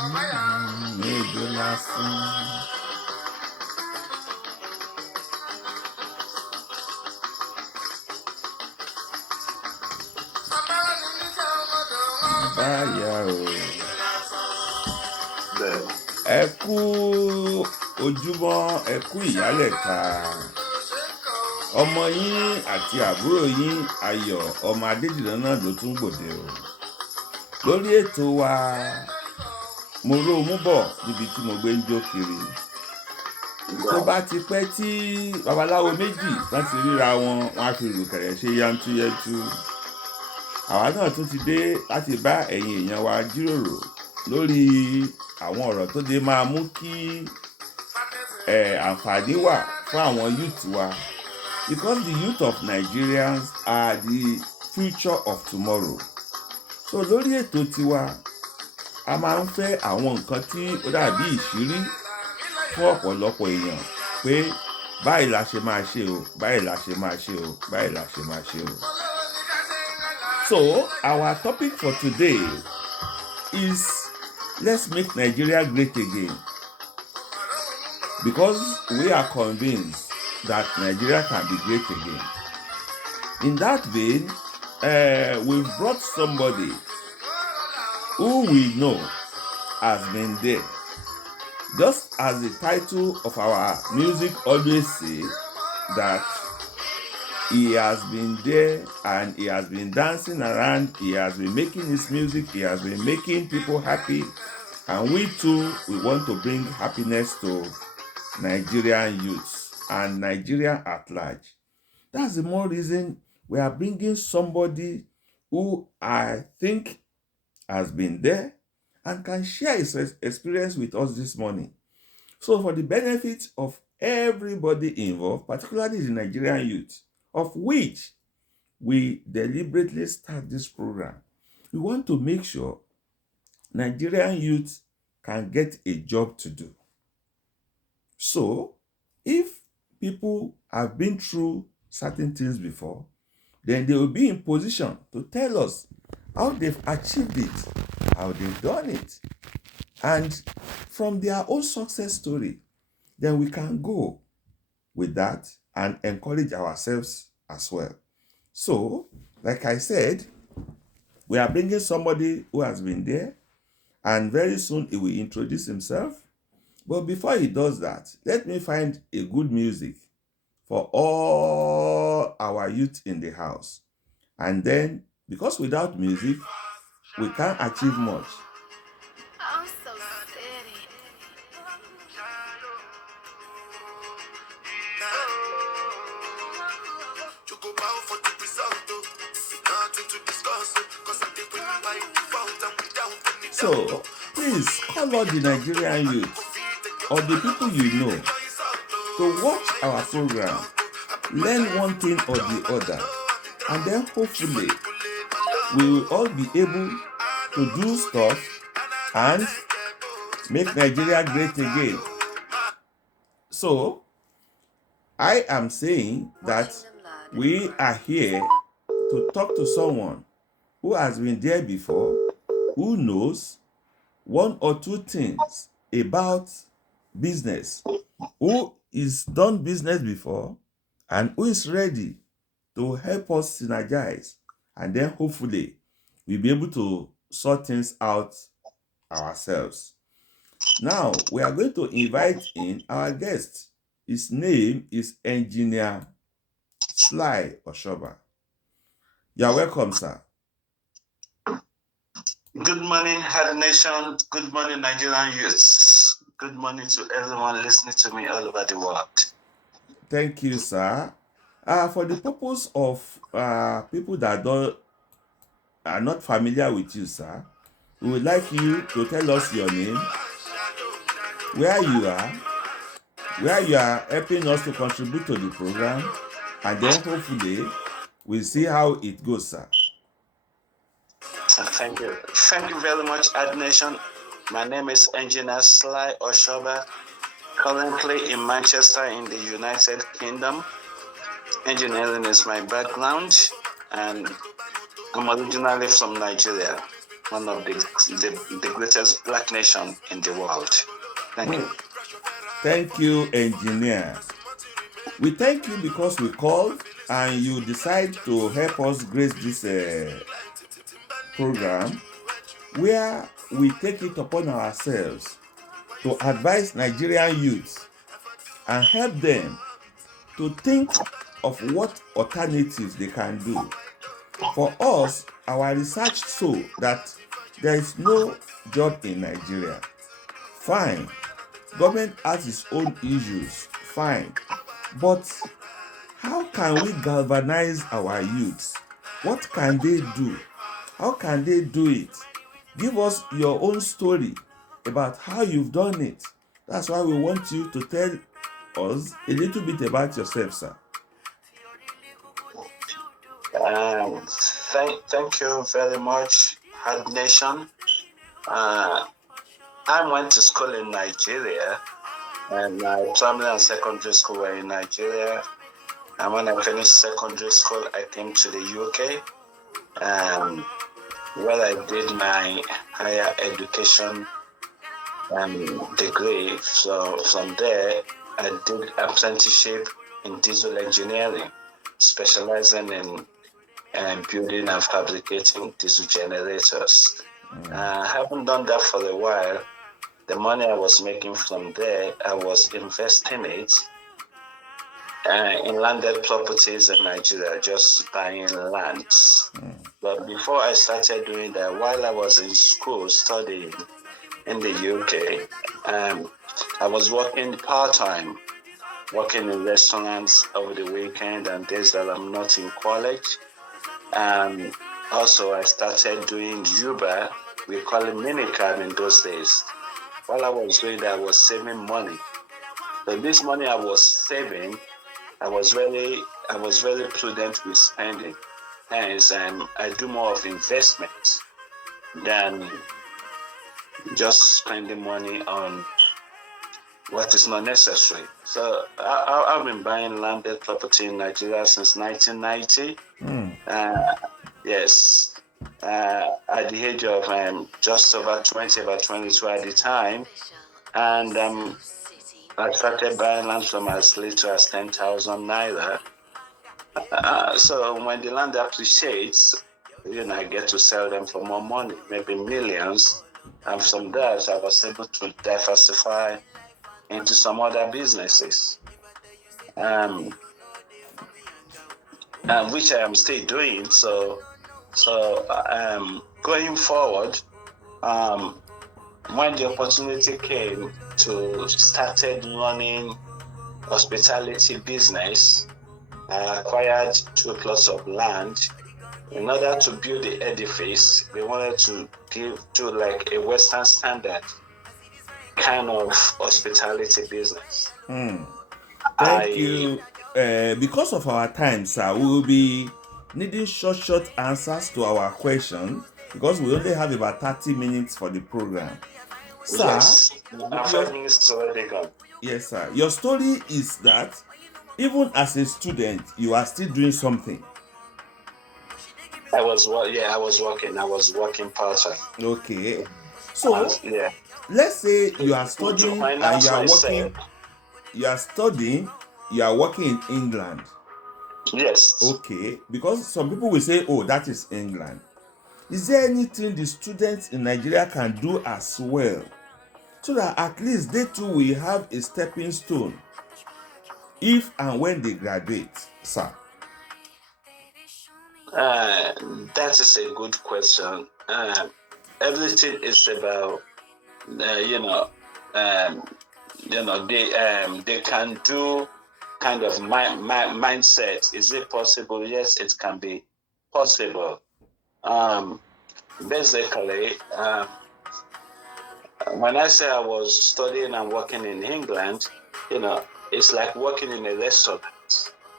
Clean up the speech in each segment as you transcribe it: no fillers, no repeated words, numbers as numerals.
Méjì lásán. Báyà o. Ẹ kú ojúmọ́, ẹ kú ìyálẹ̀ta. Ọmọ yín àti àbúrò yín Ayọ̀ ọmọ Adédìran náà ló tún gbòde o. Lórí ètò wa mo ró mú bọ̀ níbi tí mo gbé ń jó kiri. Tó bá ti pẹ́ tí babaláwo méjì tán ti ríra wọn, wọ́n á fi rùkẹ̀rẹ̀ ṣe yantúyẹtú. Àwa náà tún ti dé láti bá ẹ̀yin èèyàn wa jíròrò lórí àwọn ọ̀rọ̀ tó lè máa mú kí àǹfààní wà fún àwọn youth wa, because the youth of Nigerians are the future of tomorrow. So lórí ètò tiwa a máa ń fẹ́ àwọn nǹkan tí ó dàbí ìṣírí fún ọ̀pọ̀lọpọ̀ èèyàn pé báyìí la ṣe máa ṣe o, báyìí la ṣe máa ṣe o, báyìí la ṣe máa ṣe o. So our topic for today is let's make Nigeria great again, because we are convinced that Nigeria can be great again. In that vein, we've brought somebody who we know has been there. Just as the title of our music always say, that he has been there and he has been dancing around, he has been making his music, he has been making people happy, and we too, we want to bring happiness to Nigerian youths and Nigeria at large. That's the more reason we are bringing somebody who I think has been there and can share his experience with us this morning. So for the benefit of everybody involved, particularly the Nigerian youth, of which we deliberately start this program, we want to make sure Nigerian youth can get a job to do. So if people have been through certain things before, then they will be in position to tell us how they've achieved it, how they've done it. And from their own success story, then we can go with that and encourage ourselves as well. So, like I said, we are bringing somebody who has been there, and very soon he will introduce himself. But before he does that, let me find a good music for all our youth in the house. And then, because without music, we can't achieve much. I'm so steady. So, please call all the Nigerian youth or the people you know to watch our program, learn one thing or the other, and then hopefully we will all be able to do stuff and make Nigeria great again. So, I am saying that we are here to talk to someone who has been there before, who knows one or two things about business, who is done business before, and who is ready to help us synergize, and then hopefully we'll be able to sort things out ourselves. Now, we are going to invite in our guest. His name is Engineer Sly Oshoba. You're welcome, sir. Good morning, Hard Nation. Good morning, Nigerian youths. Good morning to everyone listening to me all over the world. Thank you, sir. For the purpose of people that are not familiar with you, sir, we would like you to tell us your name, where you are helping us to contribute to the program, and then hopefully we'll see how it goes, sir. Thank you. Thank you very much, Hard Nation. My name is Engineer Sly Oshoba, currently in Manchester in the United Kingdom. Engineering is my background, and I'm originally from Nigeria. one of the greatest black nation in the world. Thank you. Thank you, engineer. We thank you because we called and you decide to help us grace this program where we take it upon ourselves to advise Nigerian youths and help them to think of what alternatives they can do. For us, our research show that there is no job in Nigeria. Fine. Government has its own issues. Fine. But how can we galvanize our youths? What can they do? How can they do it? Give us your own story about how you've done it. That's why we want you to tell us a little bit about yourself, sir. Thank you very much, Hard Nation. I went to school in Nigeria, and my primary and secondary school were in Nigeria. And when I finished secondary school, I came to the UK, where I did my higher education degree. So from there, I did apprenticeship in diesel engineering, specializing in building and fabricating diesel generators. Having done that for a while, the money I was making from there, I was investing it in landed properties in Nigeria, just buying lands. But before I started doing that, while I was in school studying in the UK, I was working part-time, working in restaurants over the weekend and days that I'm not in college. And also I started doing Uber. We call it minicab in those days. While I was doing that, I was saving money. So this money I was saving, I was very prudent with spending. Hence, I do more of investments than just spending money on what is not necessary. So I've been buying landed property in Nigeria since 1990. Yes, at the age of just over 20, about 22 at the time. And I started buying land from as little as 10,000 naira. So when the land appreciates, I get to sell them for more money, maybe millions. And from that, I was able to diversify into some other businesses, which I am still doing. So going forward, when the opportunity came to started running hospitality business, I acquired 2 plots of land. In order to build the edifice, we wanted to do like a Western standard kind of hospitality business. Thank you. Because of our time, sir, we will be needing short answers to our question because we only have about 30 minutes for the program. Sir, yes, 5 minutes is already gone. Yes, sir. Your story is that even as a student, you are still doing something. I was working part-time. Okay. So, yeah. Let's say you are studying and you are working. You are studying, you are working in England. Yes. Okay. Because some people will say, oh, that is England. Is there anything the students in Nigeria can do as well so that at least they too will have a stepping stone if and when they graduate, sir? That is a good question. Everything is about, they can do kind of mindset. Is it possible? Yes, it can be possible. Basically, when I say I was studying and working in England, it's like working in a restaurant.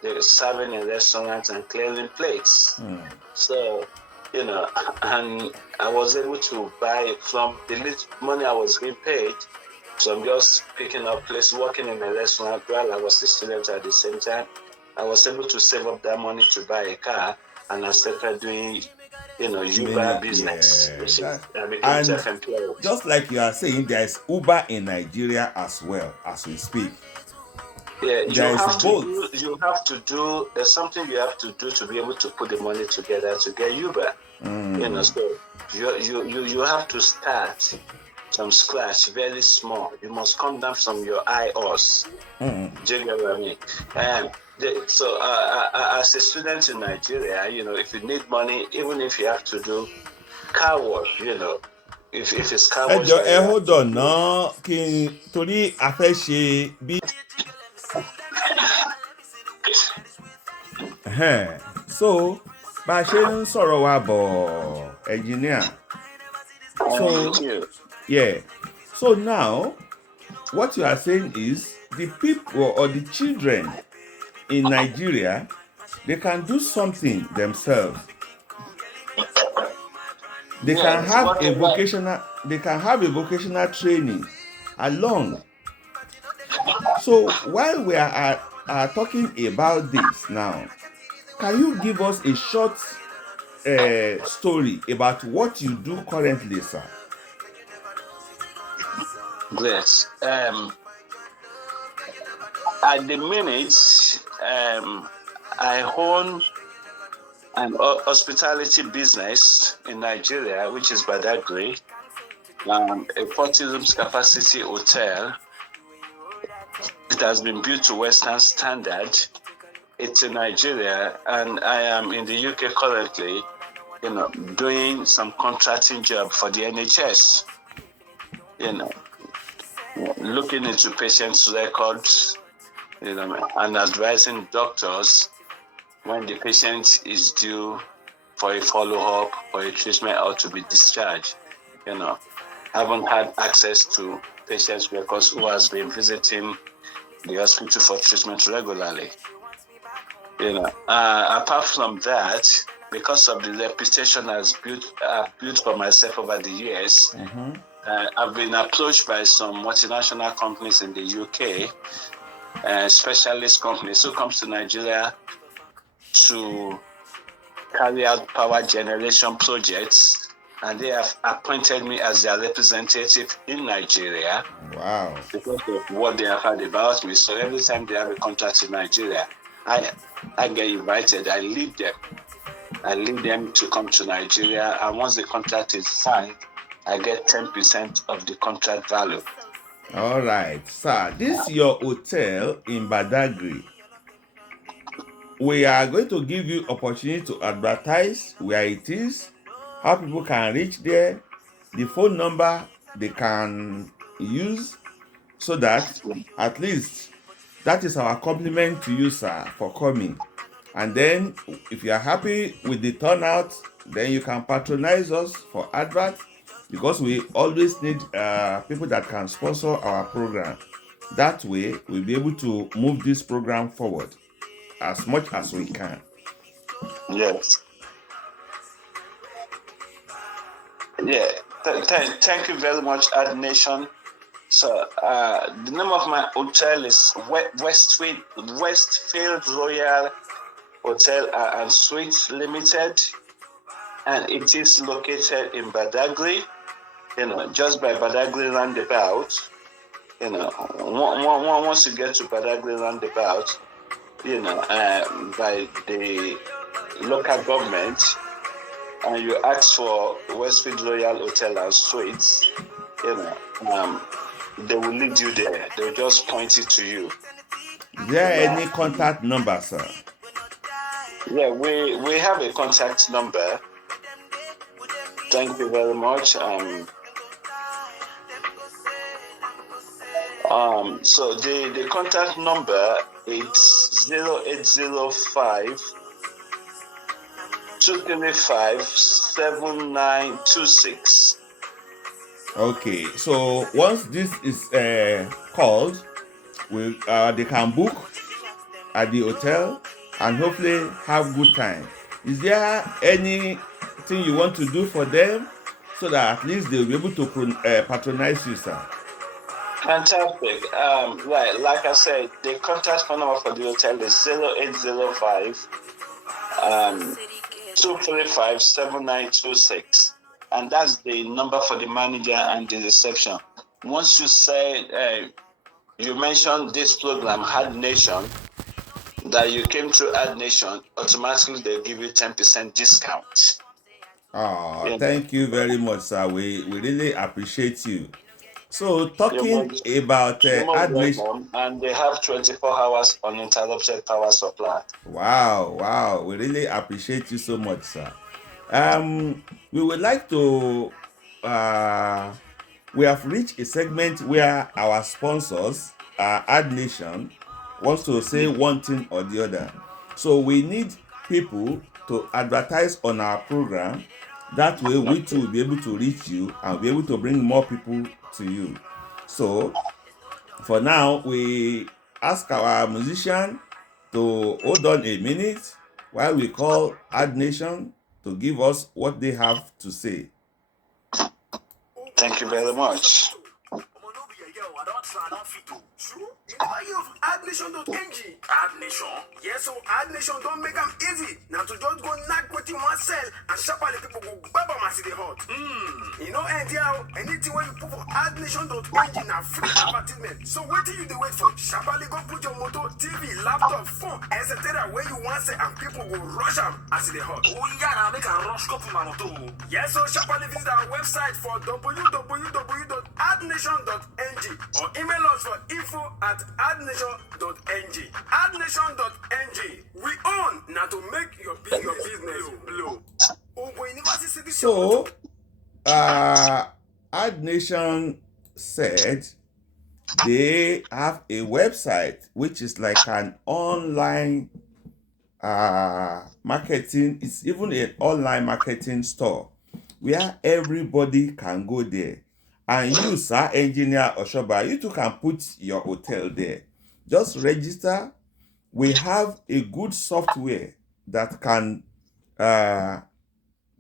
They're serving in restaurants and clearing plates. So, and I was able to buy from the little money I was being paid. So I'm just picking up place, working in a restaurant while I was a student at the same time. I was able to save up that money to buy a car, and I started doing, Uber business, Yeah, which is that, became and self-employed. just like you are saying, there's Uber in Nigeria as well as we speak. Yeah, There is both. there's something you have to do to be able to put the money together to get Uber. So you have to start from scratch, very small. You must come down from your IOS. Do you get what I mean? As a student in Nigeria, if you need money, even if you have to do car wash, if it's car Ẹ wash jọ that ẹ you have hold to on do. náà kí n torí a fẹ́ ṣe bí. So bá a ṣe ń sọ̀rọ̀ wa bọ̀ engineer. So yeah. So now what you are saying is the people or the children in Nigeria, they can do something themselves. They can have a vocational training along. So while we are talking about this now, can you give us a short story about what you do currently, sir? Yes. At the minute, I own an hospitality business in Nigeria, which is Badagry, a 40 rooms capacity hotel. It has been built to Western standard. It's in Nigeria, and I am in the UK currently, doing some contracting job for the NHS. Looking into patients' records, and advising doctors when the patient is due for a follow-up or a treatment or to be discharged. I haven't had access to patients' records who has been visiting the hospital for treatment regularly. Apart from that, because of the reputation I've built for myself over the years, I've been approached by some multinational companies in the UK, specialist companies who comes to Nigeria to carry out power generation projects, and they have appointed me as their representative in Nigeria. Wow. Because of what they have heard about me. So every time they have a contract in Nigeria, I get invited. I lead them to come to Nigeria, and once the contract is signed, I get 10% of the contract value. All right, sir. This is your hotel in Badagry. We are going to give you opportunity to advertise where it is, how people can reach there, the phone number they can use, so that at least that is our compliment to you, sir, for coming. And then if you are happy with the turnout, then you can patronize us for advert, because we always need people that can sponsor our program. That way, we'll be able to move this program forward as much as we can. Yes. Yeah. Thank you very much, Ad Nation. So the name of my hotel is Westfield Royal Hotel and Suites Limited, and it is located in Badagry, just by Badagry roundabout. Once you get to Badagry roundabout, by the local government, and you ask for Westfield Royal Hotel and Suites, they will lead you there. They'll just point it to you. Is there any contact number, sir? Yeah, we have a contact number. Thank you very much. So the contact number is 0805 235 7926. Okay, so once this is called, they can book at the hotel and hopefully have good time. Is there anything you want to do for them so that at least they'll be able to patronize you, sir? Fantastic. Right, like I said, the contact phone number for the hotel is 0805 235-7926. And that's the number for the manager and the reception. Once you say, you mentioned this program, Ad Nation, that you came to Ad Nation, automatically they'll give you 10% discount. Oh, thank you very much, sir. We really appreciate you. So, talking about Ad Nation. And they have 24 hours uninterrupted power supply. Wow. We really appreciate you so much, sir. We would like to we have reached a segment where our sponsors, Ad Nation, wants to say one thing or the other. So we need people to advertise on our program. That way we too will be able to reach you and be able to bring more people to you. So for now, we ask our musician to hold on a minute while we call Ad Nation to give us what they have to say. Thank you very much. AdNation.ng. AdNation? Yes, so AdNation don't make them easy. Now to just go knock what you want sell and sharply people go grab them as they hot. You know, anything when you put for AdNation.ng now free advertisement. So what do you wait for? Sharply go put your motor, TV, laptop, phone, etc. where you want say and people go rush them as they hot. Oh yeah, now make a rush go for my motor. Yes, so sharply visit our website for www.adnation.ng or email us for info@adnation.ng. Adnation.ng. We own now to make your business blow. So, Ad Nation said they have a website which is like an online marketing. It's even an online marketing store where everybody can go there. And you, sir, engineer Oshoba, you too can put your hotel there. Just register. We have a good software that can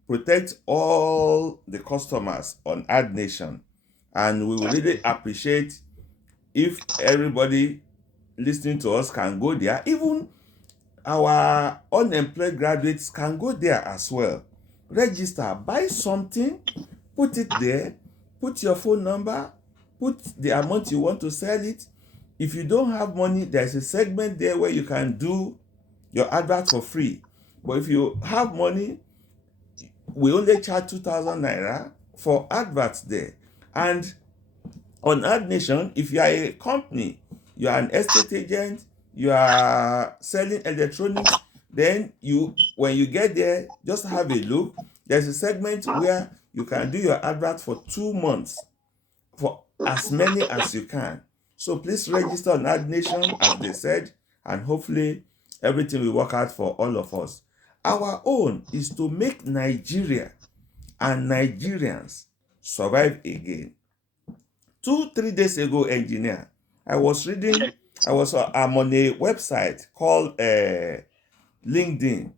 protect all the customers on Ad Nation. And we will really appreciate if everybody listening to us can go there. Even our unemployed graduates can go there as well. Register, buy something, put it there, put your phone number, put the amount you want to sell it. If you don't have money, there's a segment there where you can do your advert for free. But if you have money, we only charge 2,000 naira for adverts there. And on Ad Nation, if you are a company, you are an estate agent, you are selling electronics, then when you get there, just have a look. There's a segment where you can do your advert for 2 months for as many as you can. So please register on Ad Nation, as they said, and hopefully everything will work out for all of us. Our own is to make Nigeria and Nigerians survive again. 2-3 days ago, engineer, I'm on a website called LinkedIn,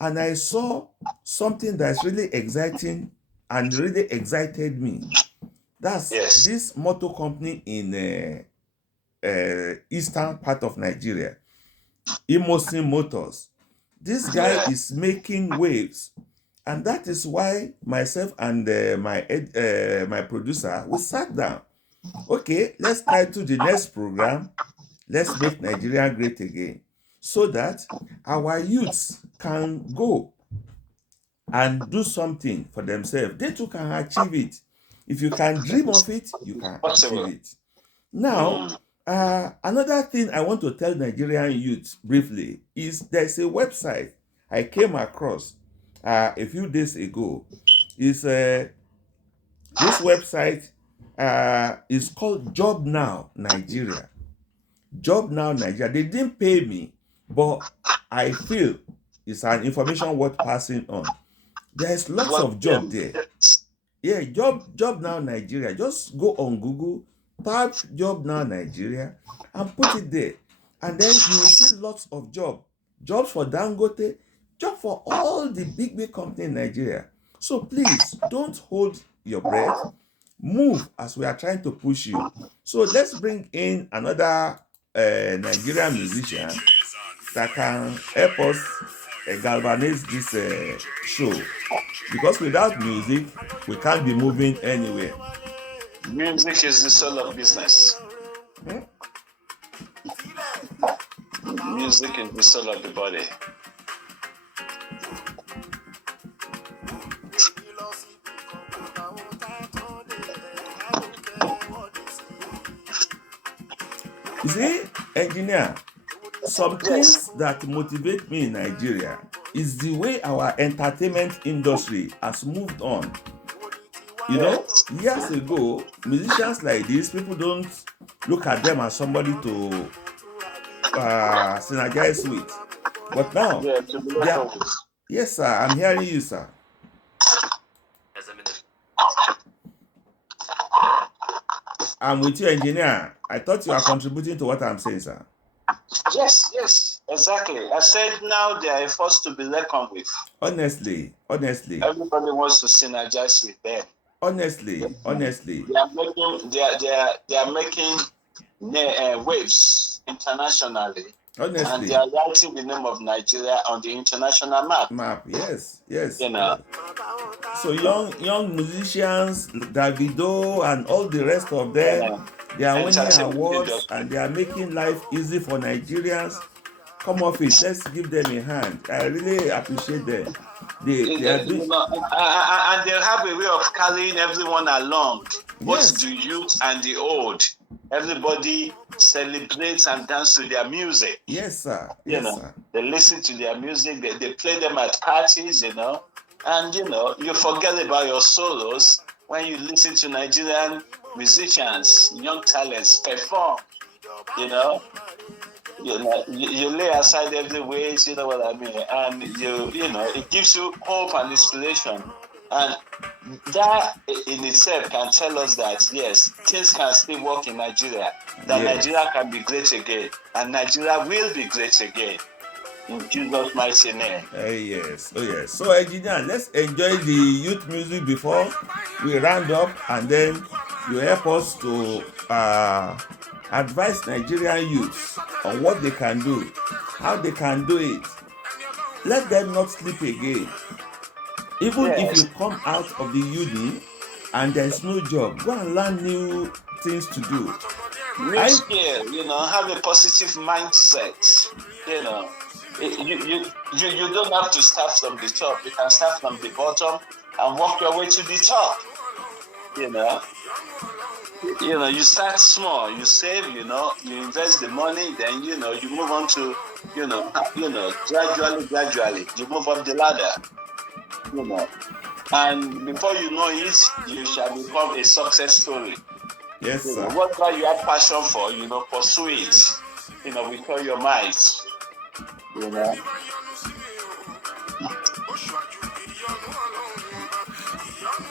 and I saw something that's really exciting and really excited me. That's this motor company in eastern part of Nigeria, Imosin Motors. This guy is making waves, and that is why myself and my producer, we sat down. Okay, let's title the next program, Let's Make Nigeria Great Again, so that our youths can go and do something for themselves. They too can achieve it. If you can dream of it, you can achieve it. Now, another thing I want to tell Nigerian youth briefly is there's a website I came across a few days ago. This website is called Job Now Nigeria. Job Now Nigeria. They didn't pay me, but I feel it's an information worth passing on. There's lots of jobs there. Yeah, Job Now Nigeria. Just go on Google, type Job Now Nigeria, and put it there. And then you will see lots of jobs. Jobs for Dangote, job for all the big companies in Nigeria. So please, don't hold your breath. Move as we are trying to push you. So let's bring in another Nigerian musician that can help us galvanize this show, because without music we can't be moving anywhere. Music is the soul of business. Music is the soul of the body. You see, engineer, some things that motivate me in Nigeria is the way our entertainment industry has moved on. You know, years ago, musicians like this, people don't look at them as somebody to synergize with. But now, yes, sir, I'm hearing you, sir. I'm with you, engineer. I thought you are contributing to what I'm saying, sir. Yes, exactly. I said now they are a force to be reckoned with. Honestly. Everybody wants to synergize with them. Honestly. They are making waves internationally. Honestly. And they are writing the name of Nigeria on the international map. Yes. You know. So young musicians, Davido and all the rest of them, they are winning awards and they are making life easy for Nigerians. Come off it, let's give them a hand. I really appreciate them. They are doing, and they have a way of carrying everyone along, both the youth and the old. Everybody celebrates and dances to their music. Yes, sir. Sir. They listen to their music. They play them at parties, you know. And, you know, you forget about your sorrows when you listen to Nigerian musicians, young talents perform, you know. You lay aside every weight, you know what I mean? And, you know, it gives you hope and inspiration. And that in itself can tell us that, yes, things can still work in Nigeria, that Nigeria can be great again, and Nigeria will be great again. In Jesus' mighty name. Yes. So, engineer, let's enjoy the youth music before we round up, and then you help us to advise Nigerian youths on what they can do, how they can do it. Let them not sleep again. Even if you come out of the uni and there's no job, go and learn new things to do. New skill, you know, have a positive mindset, you know. You don't have to start from the top. You can start from the bottom and work your way to the top. You know, you start small. You save. You know, you invest the money. Then you move on to gradually you move up the ladder. You know, and before you know it, you shall become a success story. Yes, sir. Whatever you have passion for, you know, pursue it. You know, with all your might. You know.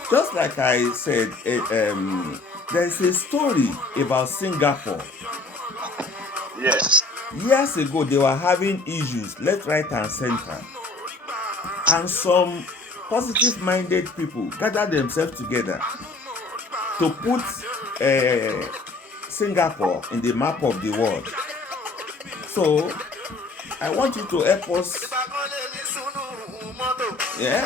Just like I said, there's a story about Singapore. Yes. Years ago, they were having issues left, right, and center. And some positive-minded people gathered themselves together to put Singapore in the map of the world. So, I want you to help us. Yeah?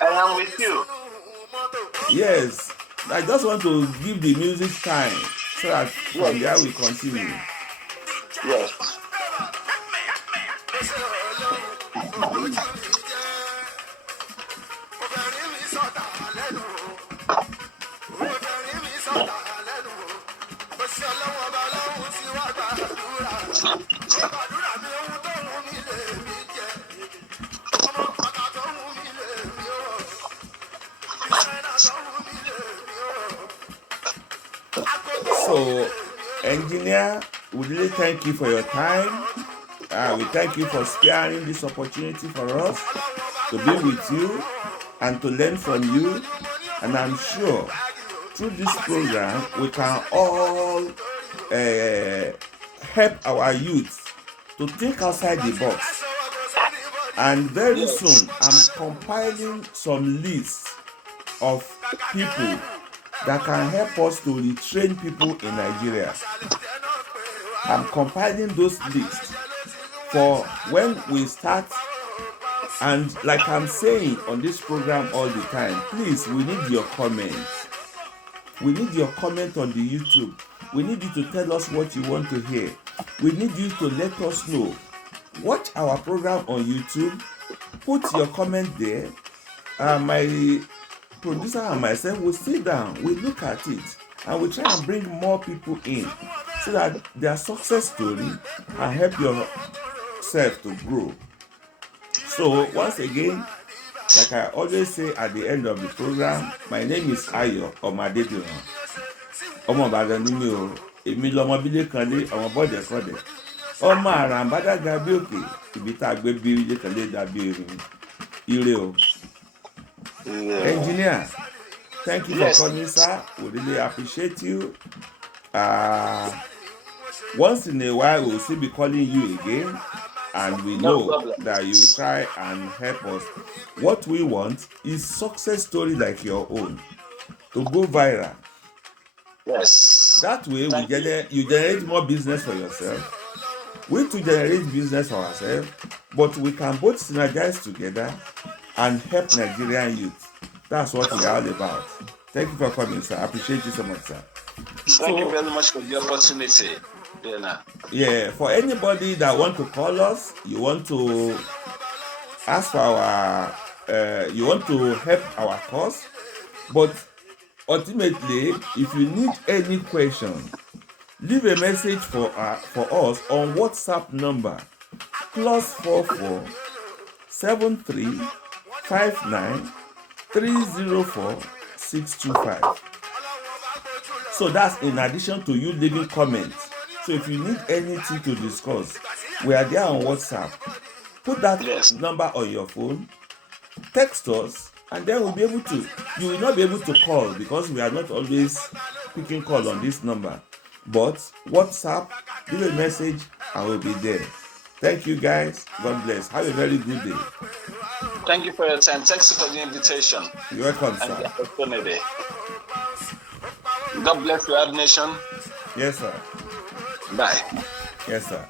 I am with you. Yes. I just want to give the music time so that from there we continue. Yes. So, engineer, we really thank you for your time. We thank you for sparing this opportunity for us to be with you and to learn from you. And I'm sure through this program, we can all help our youth to think outside the box. And very soon, I'm compiling some lists of people that can help us to retrain people in Nigeria. I'm compiling those lists for when we start. And like I'm saying on this program all the time, please, we need your comments. We need your comment on the YouTube. We need you to tell us what you want to hear. We need you to let us know. Watch our program on YouTube. Put your comment there. My producer and myself will sit down, we look at it, and we try and bring more people in so that their success story can help yourself to grow. So once again, like I always say at the end of the program, my name is Ayo Omadediran. Ọmọ Ìbàdàn ni mi o, èmi lọmọ bílé kan lé ọmọ bọ́dẹ̀ kọ́dẹ̀. Ọmọ àràǹbádàgà bí òkè, ibi tá a gbé bí ilé kan lé dàbí erin. Ire o. Engineer, thank you for coming, sir. We really appreciate you. Once in a while, we'll still be calling you again, and we know that you will try and help us. What we want is success story like your own to go viral. Yes. That way, you generate more business for yourself. We too generate business for ourselves, but we can both synergize together and help Nigerian youth. That's what we are all about. Thank you for coming, sir. I appreciate you so much, sir. Thank you very much for the opportunity. Yeah, for anybody that want to call us, you want to ask for our, you want to help our cause, but ultimately, if you need any question, leave a message for us on WhatsApp number +44 73 59 304 625. So that's in addition to you leaving comments. So if you need anything to discuss, we are there on WhatsApp. Put that number on your phone, text us, and then we'll be able to. You will not be able to call because we are not always picking call on this number. But WhatsApp, leave a message, and we'll be there. Thank you, guys. God bless. Have a very good day. Thank you for your time. Thanks for the invitation. You're welcome, sir. And the opportunity. God bless you, Ad Nation. Yes, sir. Bye. Yes, sir.